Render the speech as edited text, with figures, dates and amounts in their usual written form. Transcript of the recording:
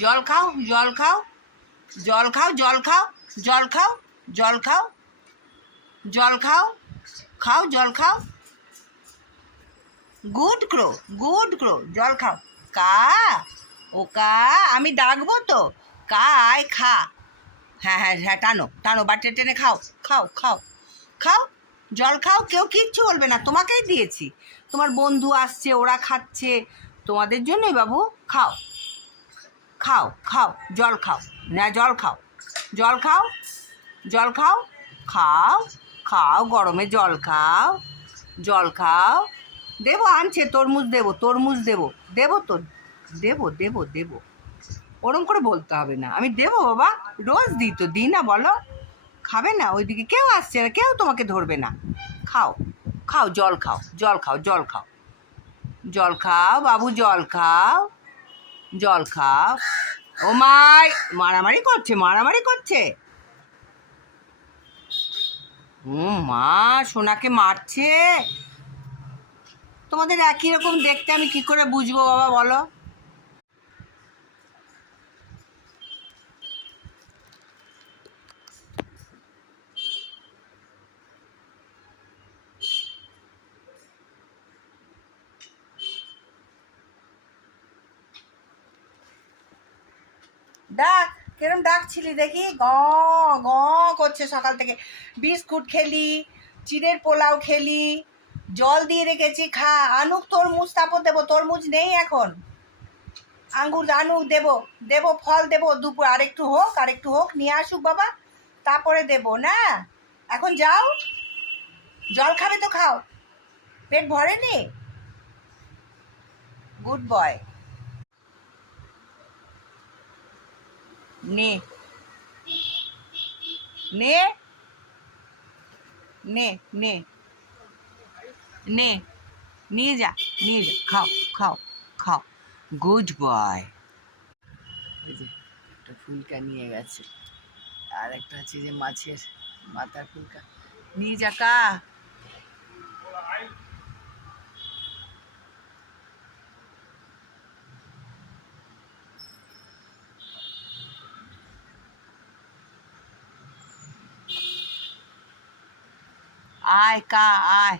জল খাও, জল খাও, জল খাও, জল খাও, জল খাও, জল খাও, জল খাও, খাও জল খাও। গুড ক্রো, গুড ক্রো, জল খাও। কা, ও কা, আমি ডাকবো তো। কা আয় খা। হ্যাঁ হ্যাঁ হ্যাঁ, টানো টানো, বাটিতে টেনে খাও, খাও খাও খাও, জল খাও। কেউ কিচ্ছু বলবে না, তোমাকেই দিয়েছি। তোমার বন্ধু আসছে, ওরা খাচ্ছে, তোমাদের জন্যই বাবু। খাও খাও খাও, জল খাও, না জল খাও, জল খাও, জল খাও, খাও খাও, গরমে জল খাও, জল খাও। দেবো, আনছে তরমুজ দেবো, তরমুজ দেবো, দেবো তো, দেবো দেবো দেবো। ওরম করে বলতে হবে না, আমি দেবো বাবা, রোজ দিই তো, দিই না বলো। খাবে না, ওইদিকে কেউ আসছে না, কেউ তোমাকে ধরবে না। খাও খাও, জল খাও, জল খাও, জল খাও, জল খাও বাবু, জল খাও, জল খাও। ও মাই, মারামারি করছে, মারামারি করছে। ও মা, সোনাকে মারছে। তোমাদের একই রকম দেখতে, আমি কি করে বুঝবো বাবা বলো। ডাক, কিরম ডাকছিলি দেখি, গ গ করছে সকাল থেকে। বিস্কুট খেলি, চিড়ের পোলাও খেলি, জল দিয়ে রেখেছি, খা। আনুক তরমুজ, তারপর দেবো। তরমুজ নেই এখন, আঙ্গুর আনুক, দেবো দেবো, ফল দেবো দুপুর। আরেকটু হোক, আরেকটু হোক, নিয়ে আসুক বাবা, তারপরে দেবো না। এখন যাও, জল খাবে তো খাও, পেট ভরেনি। Good boy. নে নে নে নে নে, নিয়ে যা, নিয়ে যা, খাও খাও খাও, গুড বয়। এই যে একটা ফুলকা নিয়ে গেছে, আর একটা হচ্ছে যে মাছের মাথার ফুলকা, নিয়ে যা কা। আয় কা, আয়।